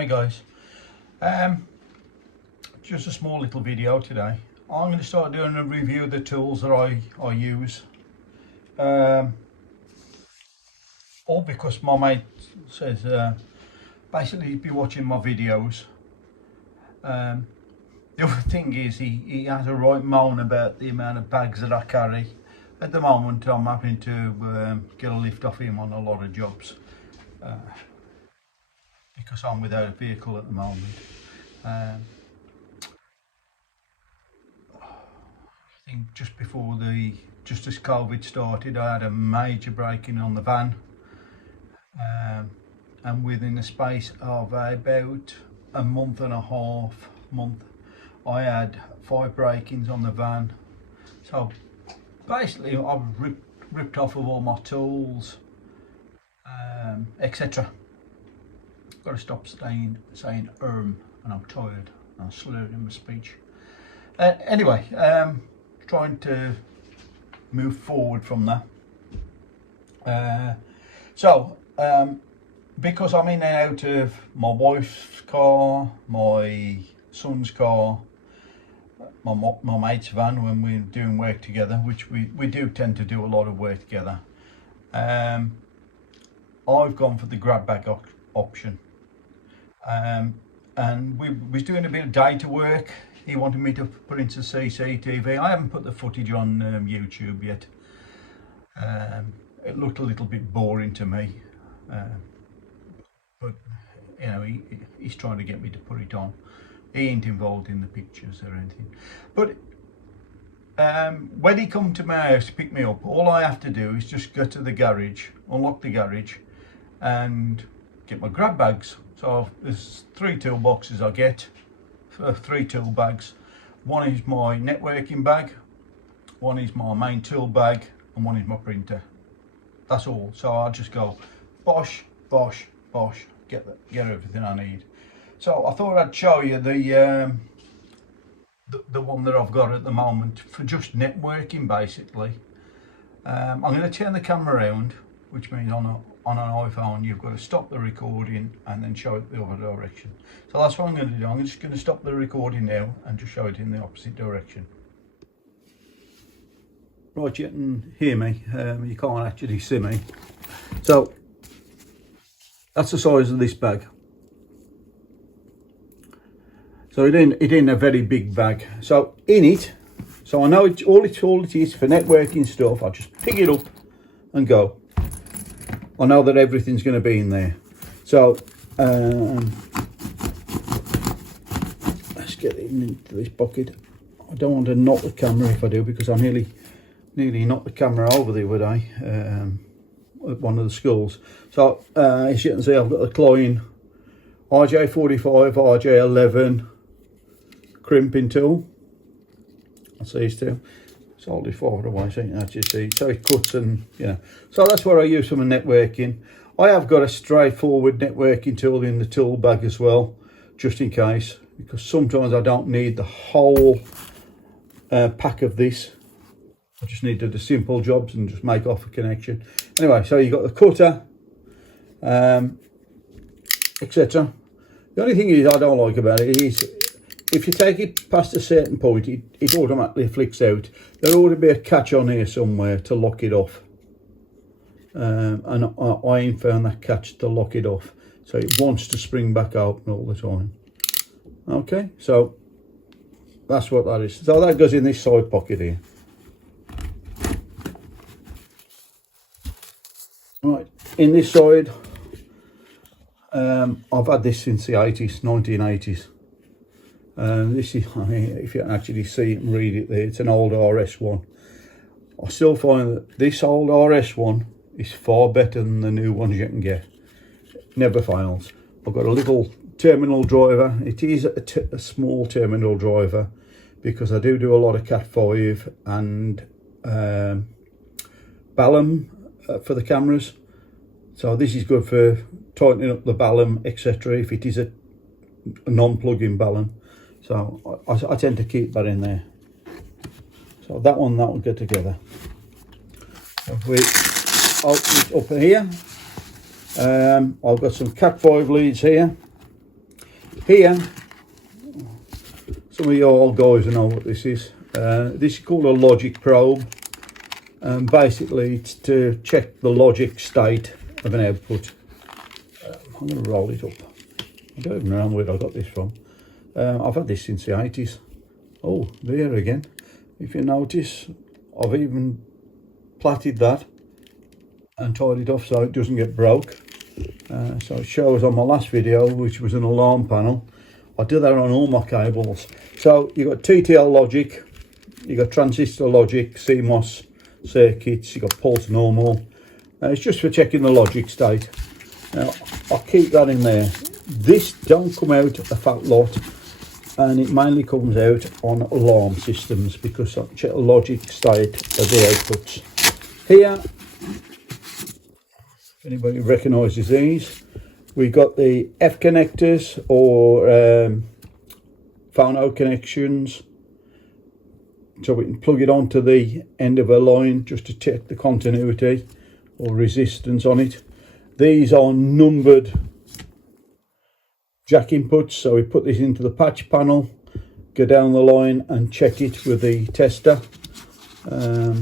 Hi guys, just a small little video today. I'm going to start doing a review of the tools that I use, all because my mate says basically he'd be watching my videos. The other thing is he has a right moan about the amount of bags that I carry. At the moment I'm having to get a lift off him on a lot of jobs. Because I'm without a vehicle at the moment. I think just as COVID started, I had a major break-in on the van, and within the space of about a month and a half, I had 5 break-ins on the van. So basically I've ripped off of all my tools, etc. Got to stop saying and I'm tired and I'm slurred in my speech. Anyway, trying to move forward from that. Because I'm in and out of my wife's car, my son's car, my mate's van when we're doing work together, which we do tend to do a lot of work together. I've gone for the grab bag option. And we was doing a bit of data work. He wanted me to put into CCTV. I haven't put the footage on YouTube yet. It looked a little bit boring to me, but you know, he's trying to get me to put it on. He ain't involved in the pictures or anything. But when he come to my house to pick me up, all I have to do is just go to the garage, unlock the garage, and get my grab bags. So there's 3 toolboxes I get, 3 tool bags. One is my networking bag, one is my main tool bag, and one is my printer. That's all. So I'll just go bosh, bosh, bosh, get everything I need. So I thought I'd show you the one that I've got at the moment for just networking basically. I'm going to turn the camera around, which means on an iPhone you've got to stop the recording and then show it the other direction. So that's what I'm going to do. I'm just going to stop the recording now and just show it in the opposite direction. Right, you can hear me, you can't actually see me. So that's the size of this bag. So it ain't a very big bag. So in it, so I know all it is for networking stuff. I just pick it up and go. I know that everything's going to be in there. So let's get it into this bucket. I don't want to knock the camera if I do, because I nearly knocked the camera over the other day at one of the schools. So as you can see, I've got the Klein RJ45, RJ11 crimping tool. That's these two. Hold it forward away so you can actually see. So it cuts, and so that's what I use for my networking. I have got a straightforward networking tool in the tool bag as well, just in case, because sometimes I don't need the whole pack of this. I just need to do the simple jobs and just make off a connection. Anyway, so you've got the cutter, etc. The only thing is I don't like about it is if you take it past a certain point, it automatically flicks out. There ought to be a catch on here somewhere to lock it off. And I ain't found that catch to lock it off. So it wants to spring back open all the time. Okay, so that's what that is. So that goes in this side pocket here. Right, in this side, I've had this since the 80s, 1980s. This is, I mean, if you can actually see it and read it there, it's an old RS1. I still find that this old RS1 is far better than the new ones you can get. Never fails. I've got a little terminal driver. It is a small terminal driver because I do a lot of Cat5 and Ballum for the cameras. So this is good for tightening up the Ballum, etc. if it is a non-plug-in Ballum. So I tend to keep that in there. So that will go together. So if we open it up here, I've got some Cat5 leads here. Here, some of you old guys will know what this is. This is called a logic probe. Basically, it's to check the logic state of an output. I'm going to roll it up. I don't even know where I got this from. I've had this since the 80s. Oh, there again. If you notice, I've even plaited that and tied it off so it doesn't get broke. So it shows on my last video, which was an alarm panel. I do that on all my cables. So you've got TTL logic, you've got transistor logic, CMOS circuits, you've got pulse normal. It's just for checking the logic state. Now, I'll keep that in there. This don't come out a fat lot, and it mainly comes out on alarm systems because I check the logic state of the outputs. Here, if anybody recognises these, we've got the F connectors or phono connections, so we can plug it onto the end of a line just to check the continuity or resistance on it. These are numbered jack inputs, so we put this into the patch panel, go down the line and check it with the tester. I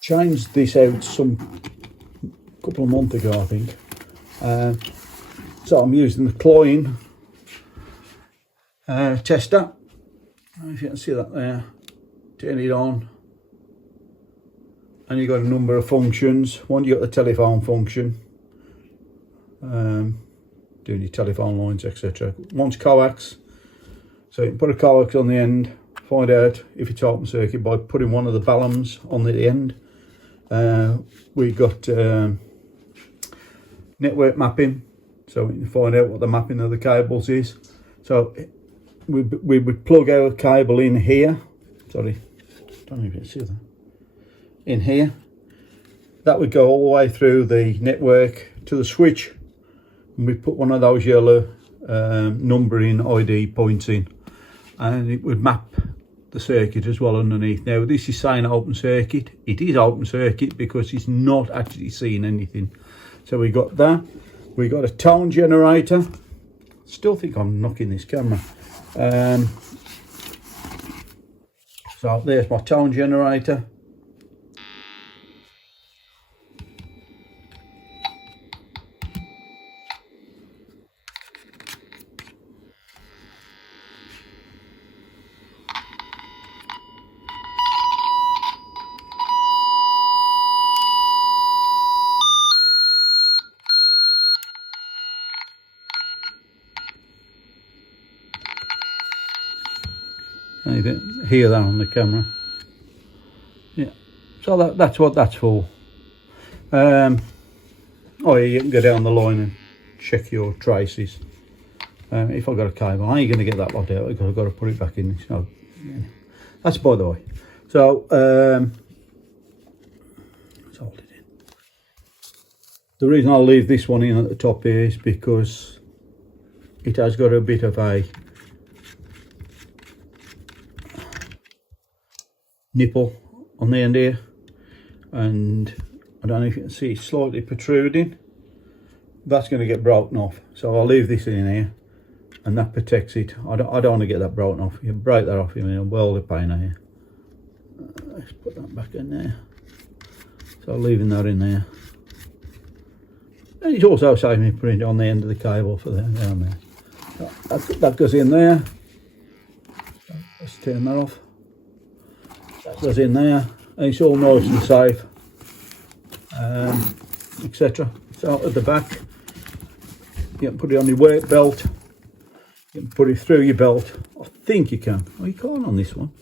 changed this out a couple of months ago, I think. So I'm using the Klein tester. I don't know if you can see that there. Turn it on, and you've got a number of functions. One, you got the telephone function, doing your telephone lines, etc. One's coax, so you can put a coax on the end, find out if it's open circuit by putting one of the ballons on the end. We've got network mapping, so we can find out what the mapping of the cables is. So we would plug our cable in here. Sorry, don't know if you can see that. In here, that would go all the way through the network to the switch, and we put one of those yellow numbering ID points in, and it would map the circuit as well underneath. Now this is saying open circuit. It is open circuit because it's not actually seeing anything. So we got that. We got a tone generator. Still think I'm knocking this camera. So there's my tone generator. You can hear that on the camera. Yeah, so that's what that's for. Oh yeah, you can go down the line and check your traces. If I've got a cable, I ain't going to get that lot out because I've got to put it back in. So yeah. That's by the way. So let's hold it in. The reason I'll leave this one in at the top here is because it has got a bit of a nipple on the end here, and I don't know if you can see it's slightly protruding. That's going to get broken off, so I'll leave this in here, and that protects it. I don't want to get that broken off. You break that off, you're in a world of pain here. Let's put that back in there. So leaving that in there, and it also saves me putting it on the end of the cable for there, down there. That goes in there. Let's turn that off. That goes in there, and it's all nice and safe, etc. So at the back, you can put it on your work belt, you can put it through your belt. I think you can. Oh, you can't on this one.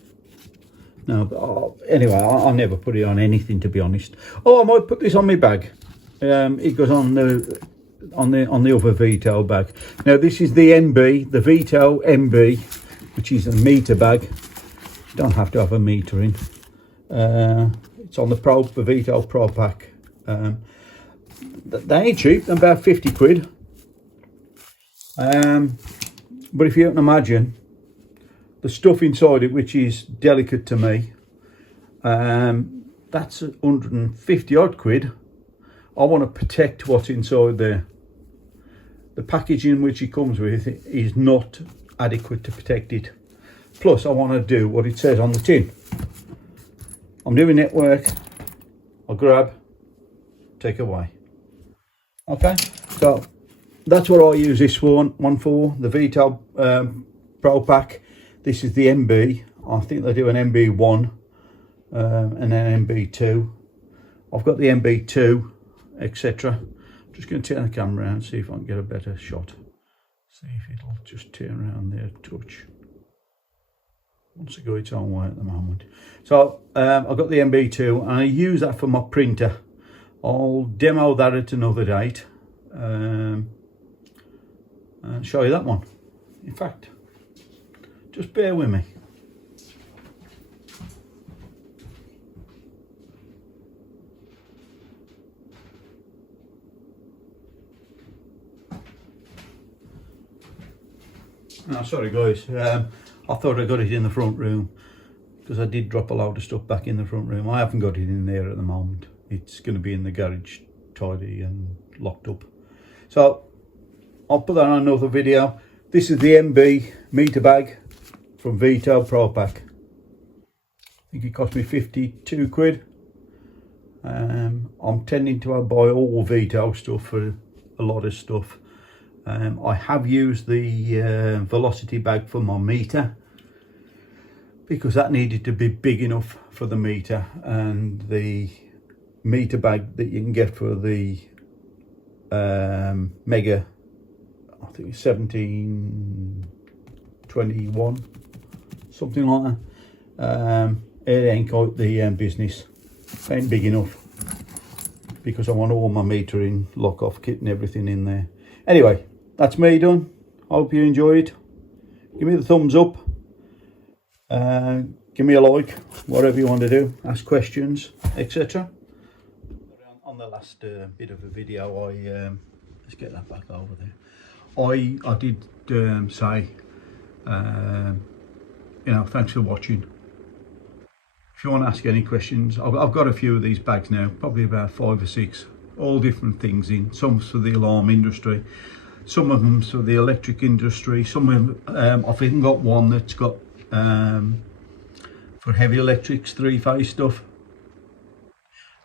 No, but anyway, I never put it on anything, to be honest. Oh, I might put this on my bag. It goes on the other Vito bag. Now this is the NB, the Vito NB, which is a meter bag. You don't have to have a meter in. It's on the Vito Pro Pac. They ain't cheap, they're about 50 quid. But if you can imagine the stuff inside it, which is delicate to me, that's 150 odd quid. I want to protect what's inside there. the packaging which it comes with is not adequate to protect it. Plus I want to do what it says on the tin. I'm doing network, I'll grab, take away. Okay, so that's what I use this one for, the Bag Pro Pac. This is the MB. I think they do an MB1 and then MB2. I've got the MB2, etc. Just going to turn the camera around, see if I can get a better shot. See if it'll just turn around there a touch. Wants to go its own way at the moment. So I've got the MB2 and I use that for my printer. I'll demo that at another date and show you that one. In fact, just bear with me. Oh, sorry guys, I thought I got it in the front room because I did drop a load of stuff back in the front room. I haven't got it in there at the moment. It's going to be in the garage, tidy and locked up. So I'll put that on another video. This is the MB meter bag from Bag Pro Pac. I think it cost me 52 quid. I'm tending to buy all Vito stuff for a lot of stuff. I have used the velocity bag for my meter because that needed to be big enough for the meter, and the meter bag that you can get for the Mega, I think it's 1721, something like that. It ain't got the business, it ain't big enough because I want all my metering, lock off kit and everything in there. Anyway, that's me done. Hope you enjoyed. Give me the thumbs up. Give me a like, whatever you want to do. Ask questions, etc. On the last bit of a video, let's get that back over there. I did say, you know, thanks for watching. If you want to ask any questions, I've got a few of these bags now, probably about 5 or 6, all different things in. Some for the alarm industry, some of them for the electric industry, some of them, I've even got one that's got for heavy electrics, 3-phase stuff,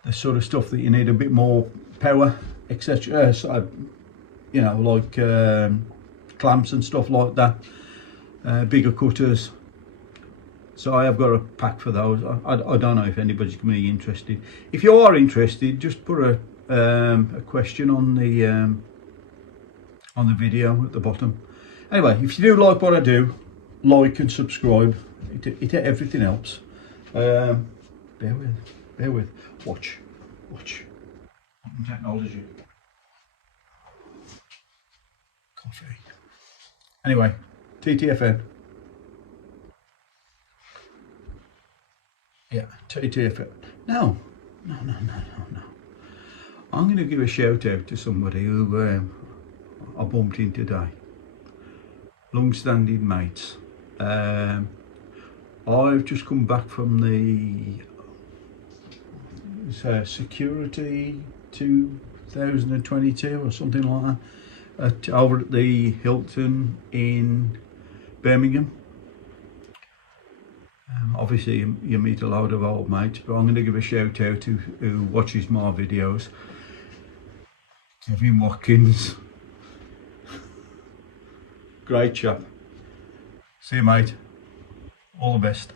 the sort of stuff that you need a bit more power, etc. So, you know, like clamps and stuff like that, bigger cutters. So I have got a pack for those. I don't know if anybody's going to be interested. If you are interested, just put a question on the video at the bottom. Anyway, if you do like what I do, like and subscribe. It everything helps. Bear with. Watch. Technology. Coffee. Anyway, TTFN. Yeah, TTFN. No. I'm going to give a shout out to somebody who I bumped in today. Long-standing mates. I've just come back from the Security 2022 or something like that, over at the Hilton in Birmingham. Obviously you meet a load of old mates, but I'm going to give a shout out to who watches my videos. Kevin Watkins, great chap. See you mate, all the best.